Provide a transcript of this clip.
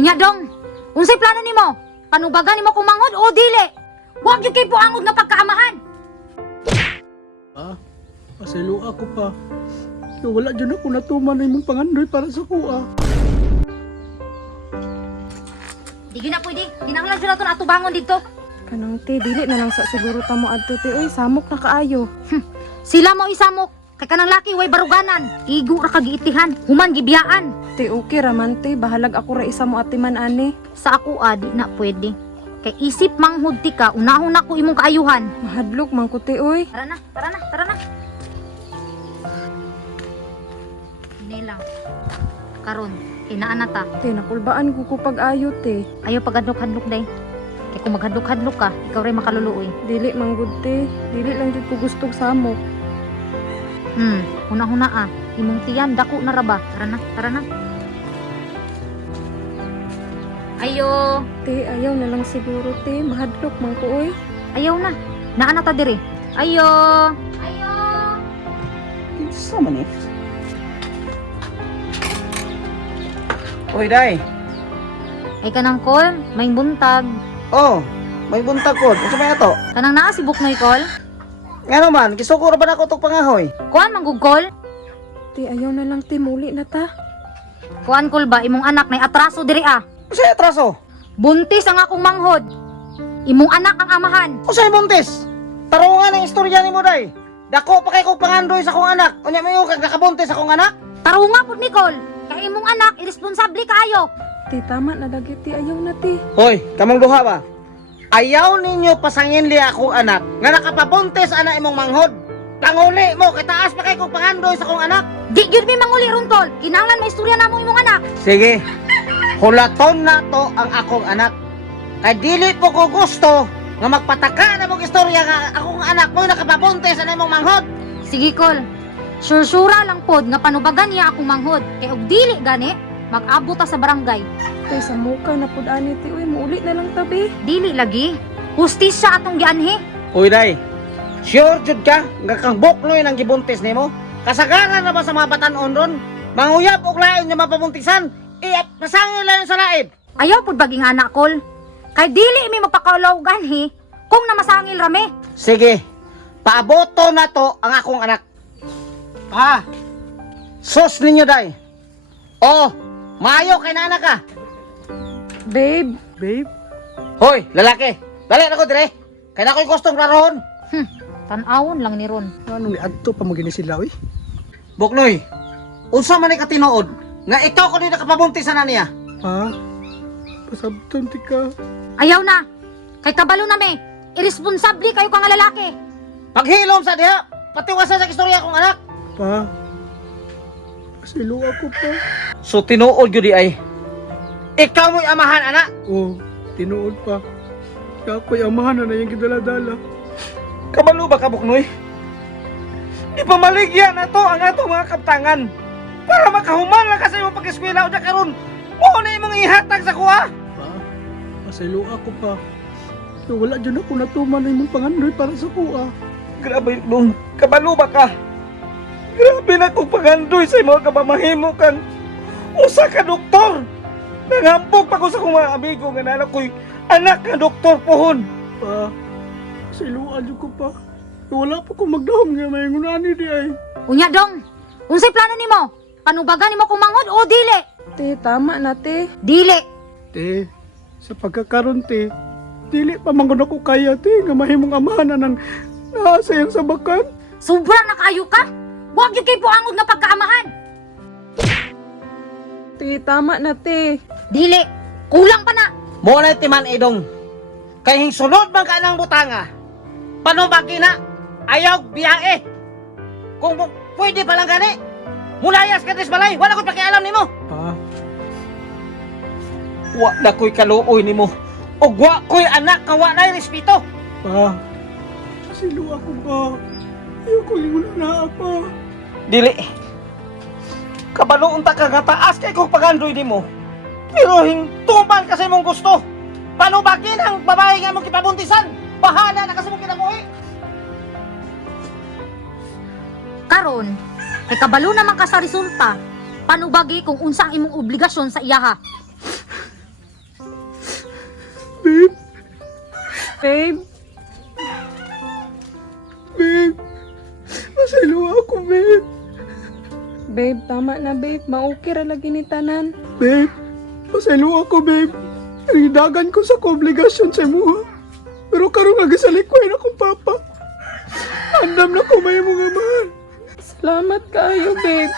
Unya dong, unsay plano nimo? Panubagan nimo kung mangod o dili? Huwag yung kipo angod nga pagkaamahan. Paselo ako pa. Kaya wala dyan ako natuman na imong pangandoy para sa kuha. Di na pwede, kinahanglan sila ito na atubangon dito. Kanang te, dili na lang sa siguro tamo adto te. Uy, samok na kaayo. Sila mo isamok, kay kanang laki way baruganan. Igo ra kagiitihan, human gibiyaan. Te, okay raman te. Bahalag ako ra isa mo atiman ani. Sa ako di na pwede. Kay isip manghud ti ka, unahon na ko imong kaayuhan. Mahadlok man ko te, uy. Tara na, tara na, tara na. Nilang. Karon, inaan na ta. Te, nakulbaan ko pag-ayo te. Ayaw paghadlok-hadlok day. Kay kung maghadlok-hadlok ka, ikaw rin makaluluoy. Dili manggod te. Dili lang jud ko gustong samok. Huna-huna imong tiyan, dako na raba. Tara na, tara na. Ayo, Te, ayaw na lang siguro te. Mahadlok man ko, uy. ayaw na. Naan na ta diri. Ayo. Ayo. Kinsa man eh? Oy, day. Ay kanang call, may buntag. Oh, may buntag ko. Ano may ato? Kanang naa si Buknoy call. Nga naman, kisukuro ba na ako itong pangahoy? Kuan manggug call. Te, ayaw na lang te. Muli na ta. Kuan call ba imong anak may atraso diri Usay atraso? Buntis ang akong manghod. Imong anak ang amahan. Usay buntis? Tarungan ang istorya ni mo, day. Dako pa kay kong pangandoy sa akong anak. Unya may kag nakabuntis akong anak? Tarunga pud Nicole. Kay imong anak irresponsable kaayo. Te, tama na lagi te. Ayaw na te. Hoy, kamong duha ba? Ayaw ninyo pasangin li akong anak nga nakapabuntis ana imong manghod. Tanguli mo, kay taas pa kay kong pangandoy sa akong anak. Di gyud mi manguli ron tol. Kinahanglan may istorya namo imong anak. Sige, hulaton na to ang akong anak. Kay dili po ko gusto nga magpataka na mong istorya nga akong anak mo nakapabuntis ana imong manghod. Sige kol. Sure-sura lang pod nga panubagan niya akong manghod. Kay og dili gani mag-abot ta sa barangay. Te, sa muka na pud ani te. Uy, muuli na lang tabi. Dili lagi. Hustisya atong gianhi. Uy, day. Sure jud ka nga kang buknoy nang gibuntis nimo? Kasagaran na ba sa mga batan-on ron? Manguyab og lain nga mapabuntisan? Pasangil lang sa laib. Ayaw pod baging anak kol. Kay dili mi mapakalaw ganhi kung namasangil rami. Sige, paaboto na to ang akong anak. Ha? Sus ninyo, day. Oh, maayo kay nana ka. Babe. Babe? Hoy, lalaki. Dali na ko dire. Kaya na ko'y kustong raron. Tan-awon lang ni ron. Anong adto pa mo gini sila, oy? Buknoy, unsa man ni katinood nga ikaw ko din nakapabuntis na niya? Ha? Pasabton ti ka. Ayaw na. Kay kabalo na mi. Irresponsable kayo ka nga lalaki. Paghilom sa diha, patiwasan sa istorya kong anak. Pa, pasilo ako pa. So tinuod gyud di ay. Ikaw mo'y amahan, anak. Oh, tinuod pa. Kaya ako'y amahan na yung gidala-dala. Kabalo ba ka, Buknoy? Ipamaligyan na to ang atong mga kaptangan para makahuman lang ka sa imong pag-eskwela o na karon. Mo na imong ihatag sa kuha. Pa, pasilo ako pa. Kaya wala dyan ako natuman na imong pangandoy para sa kuha. Grabe, Dong. Kabalo ba ka? Grabe na kong pagandoy sa imong kabamahimo kang usa ka doktor. Nangampog pa ko sa kong mga amigo nga nanak ko'y anak nga doktor pohon. Pa, pasiluan dyan ko pa. Kaya wala pa kong magdahom nga may ngunani di ay. Unya dong. Unsay plano nimo? Panubagan nimo kung mangod o dili? Te, tama na te. Dili. Te, sa pagkakaroon te, dili pa mangon ako kaya te, nga mahimong amahan na ng naasayang sabakan. Sobrang nakaayo ka. Huwag yung kipo angod nga pagkaamahan. Te, tama na te. Dili. Kulang pa na. Mo na timan idong. Kay hingsunod man ka ng butanga. Panubagi na. Ayaw biyae. Kung pwede pa lang gani. Mulayas ka des balay. Wala ko pakialam nimo. Pa, Wa na ko'y kaluoy nimo. Og wa ko'y anak nga wa na'y respeto. pa, pasilo ako pa. Ayoko lingon na pa. Dili. Kabaloon ta ka nga taas kay kong pagandoy nimo. Pero hingtuman ka sa imong gusto. Panubagin ang babae nga mong kipabuntisan. Bahala na kasi mong kinabuhi. Karon, kay kabalo naman ka sa resulta. Panubagi kung unsa ang imong obligasyon sa iyaha. Babe, Babe, masaylo ako, babe. babe, tama na babe. Maukir lagi ni tanan. Babe, masaylo ako, babe. Ridagan ko sa obligasyon sa imuha. Pero karon nga gisalikoy na akong papa. Andam na ko may mga mahal. Salamat kayo babe.